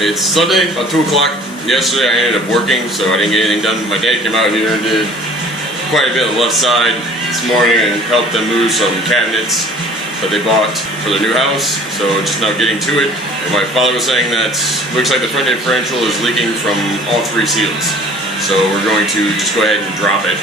It's Sunday, about 2 o'clock. Yesterday I ended up working, so I didn't get anything done. My dad came out here and did quite a bit on the left side this morning and helped them move some cabinets that they bought for their new house. So just now getting to it. And my father was saying that looks like the front differential is leaking from all 3 seals. So we're going to just go ahead and drop it.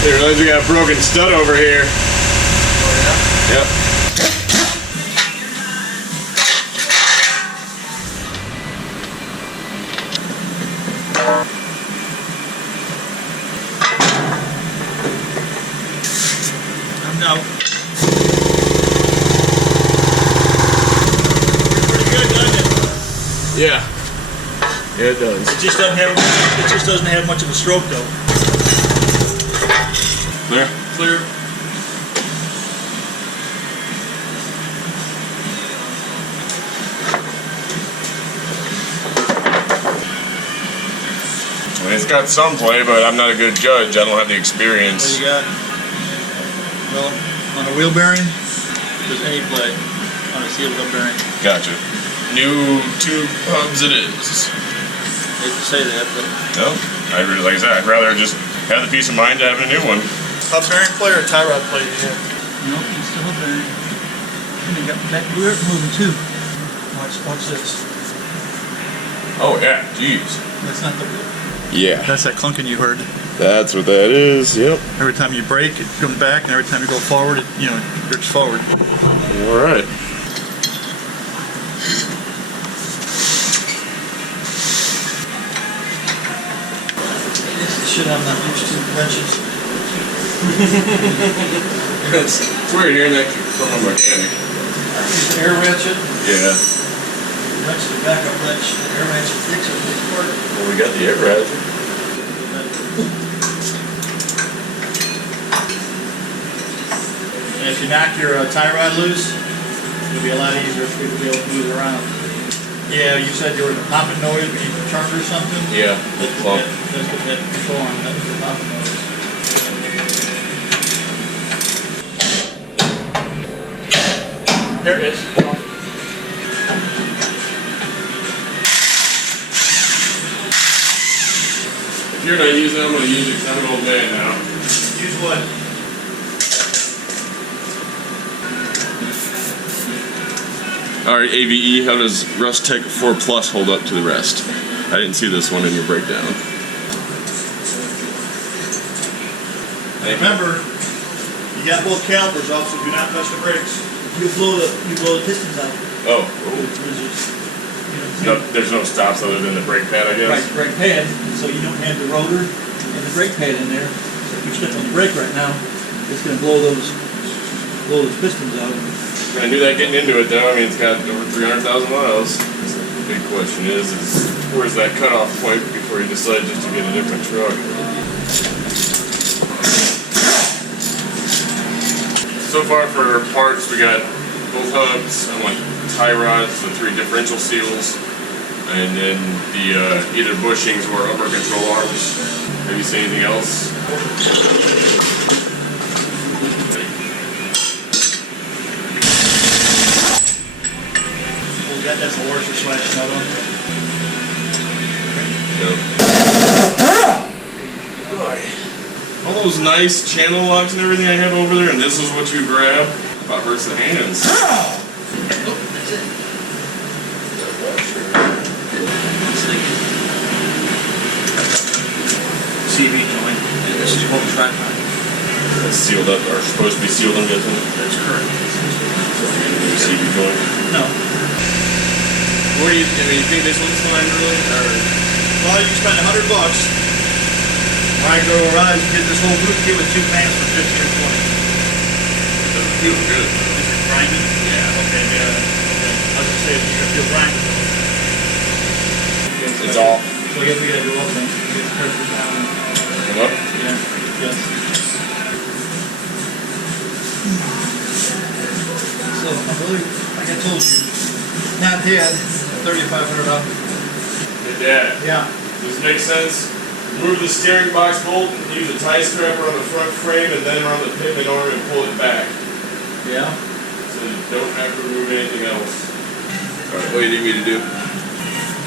Hey, realize we got a broken stud over here. Oh yeah? Yep. I'm out. Pretty good, doesn't it? Yeah. Yeah, it does. It just doesn't have much of a stroke though. Clear? Clear. I mean, it's got some play, but I'm not a good judge. I don't have the experience. What do you got? Well, on a wheel bearing, there's any play on a sealed wheel bearing. Gotcha. New tube hubs it is. Hate to say that, but No, like I said, I'd rather just have the peace of mind to have a new one. Hub bearing play or tie rod play do you have? nope, it's still a bearing. And they got that rear moving too. Watch this. Oh yeah, jeez. That's not the. Yeah. That's that clunking you heard. That's what that is. Yep. Every time you brake, it comes back, and every time you go forward, it jerks forward. All right. Shit, I'm not used to wrenches. It's weird hearing that from a mechanic. Use the air ratchet. Yeah. Wrench the backup wrench. The air ratchet fixes this part. Well, we got the air ratchet. And if you knock your tie rod loose, it'll be a lot easier for you to be able to move it around. Yeah, you said there was a popping noise when you turned or something? Yeah. That's what that control on, that was the popping noise. There it is. If you're not using it, I'm going to use it because I'm an old man now. Use what? Alright, AVE, how does Rust Tech 4 Plus hold up to the rest? I didn't see this one in your breakdown. Remember, you got both calipers off, so do not touch the brakes. You blow the pistons out. Oh. No, there's no stops other than the brake pad, I guess? Right, brake pad, so you don't have the rotor and the brake pad in there. So if you step on the brake right now, it's going to blow those pistons out. I knew that getting into it though. I mean, it's got over 300,000 miles. So the big question is where's that cutoff point before you decide just to get a different truck? So far for parts, we got both hubs. I want tie rods, the 3 differential seals, and then the either bushings or upper control arms. Have you seen anything else? That's a washer slash nut on there. Yep. All those nice channel locks and everything I have over there, and this is what you grab. About hurts the hands. Oh, that's it. CV joint. And this is what tripod. That's sealed up, or supposed to be sealed, I'm guessing? That's correct. CV joint? No. What do you think this one's fine, really? Or? Well, you spend $100. I go around and get this whole root kit with 2 pans for 15 or 20. It doesn't feel good. Is it grinding? Yeah. Okay, yeah. Okay. I was gonna say if you're gonna feel grinding. It's off. So I guess we gotta do all things. Get the pressure down. Come up? Yeah. Yes. So I'm really, like I told you, not dead. $3,500. Yeah. Yeah. Does this make sense? remove the steering box bolt, use a tie strap around the front frame, and then around the pivot arm and pull it back. Yeah. So you don't have to remove anything else. Alright, what do you need me to do?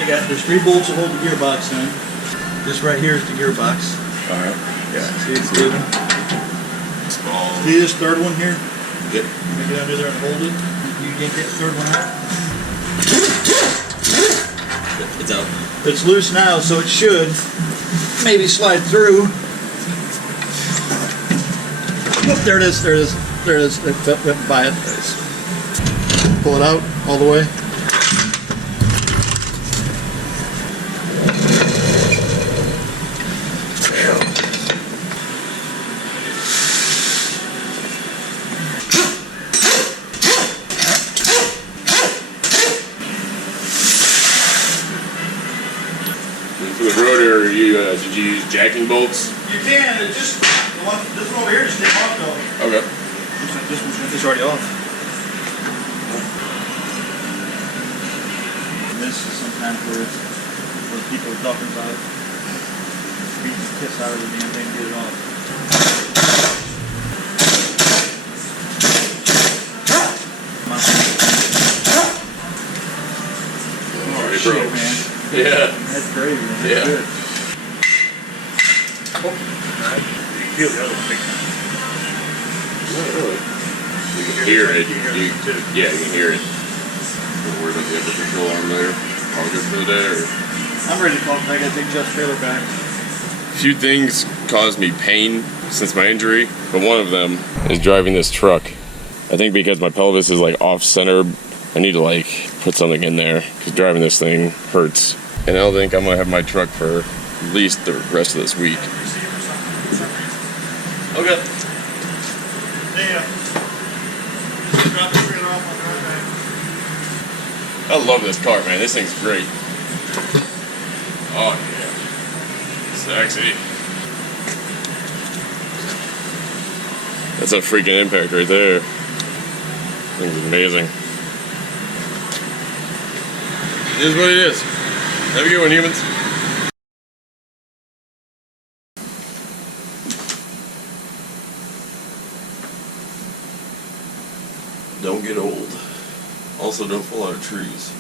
There's 3 bolts that hold the gearbox in. This right here is the gearbox. Alright. Yeah. See it's good. Small. See this third one here? Yep. You get under there and hold it. You yank that third one out. It's out. It's loose now, so it should maybe slide through. Oh, there it is. There it is. There it is. It went by it. Pull it out all the way. For the rotor, did you use jacking bolts? You can. It just this one over here just came off though. Okay. It's already off. And this is sometimes where people are talking about beating the piss out of the damn thing to get it off. Already Shit, broke. man. Yeah. That's crazy. That's Yeah. good. Oh. You feel the other one big time. Not really. You can hear it. Yeah, you can hear it. Don't worry about the upper control arm there. All good for the day, or? I'm ready to call. I gotta take Jeff's trailer back. Few things caused me pain since my injury, but one of them is driving this truck. I think because my pelvis is like off center, I need to like put something in there because driving this thing hurts. And I don't think I'm gonna have my truck for at least the rest of this week. Okay. Yeah. Drop the trailer off on the right back. I love this car, man. This thing's great. Oh yeah. Sexy. That's a freaking impact right there. Thing's amazing. It is what it is. Have a good one, humans. Don't get old. Also, don't fall out of trees.